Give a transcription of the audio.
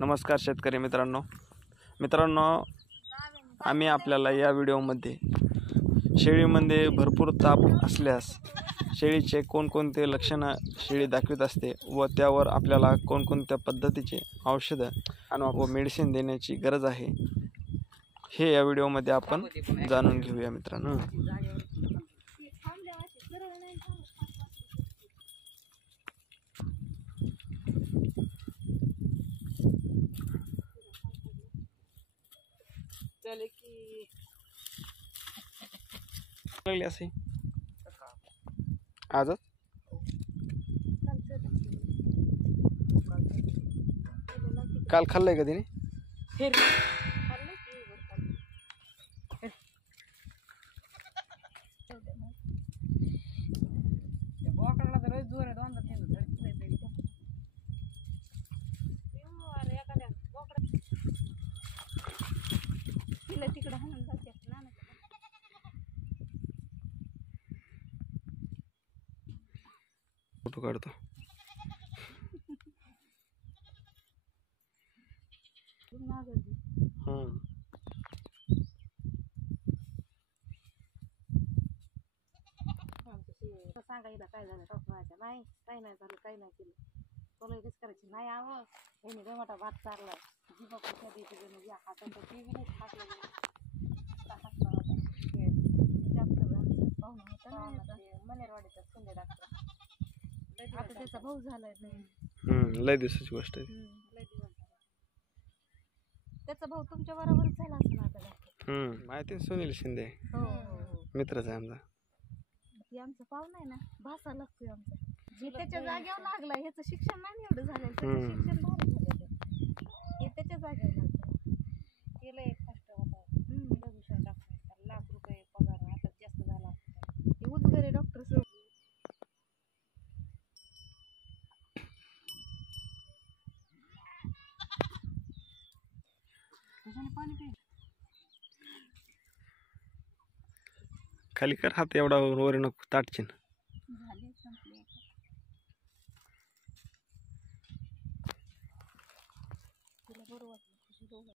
नमस्कार शेतकरी मित्रांनो, आम्ही आपल्याला या व्हिडिओमध्ये शेळीमध्ये भरपूर ताप असल्यास शेळीचे कोणकोणते लक्षणं शेळी दाखवित असते व त्यावर आपल्याला कोणकोणत्या पद्धतीचे औषध व मेडिसिन देण्याची गरज आहे हे या व्हिडिओमध्ये आपण जाणून घेऊया मित्रांनो। लागले असे आजच काल खाल्लंय का तिने? फोटो काढतो। सांगायला काय झालं डॉक्टरांच्या नाही काही नाही झालं काही नाही केलं तुला हेच करायची नाही आवं यांनी लय मोठा भात चारलाय जीवाच्या देते म्हणजे हातांचा टी व्ही नाही खाकला डॉक्टर पाहुणा होता ना मनेरवाडीचा संजय डॉक्टर आता त्याचा भाऊ झालाय नाही लय दिवसाची गोष्ट आहे। लय दिवस झाला त्याचा भाऊ तुमच्या बरोबरच झाला असं ना आता माहिती सुनील शिंदे हो मित्रच आहे आमचा। ती आमचा पाहुणा आहे ना भासा लागतोय आमचा जी त्याच्या जागेवर लागला ह्याचं शिक्षण नाही एवढं झालं त्याचं शिक्षण भारी झालं हे त्याच्या जागेवर लागलं केलं एक कष्ट होता भविष्यात डॉक्टर लाख रुपये पगार आता जास्त झाला हे उजगरे डॉक्टर सर पाणी पे खाली कर हात एवढा वर नको ताटचिन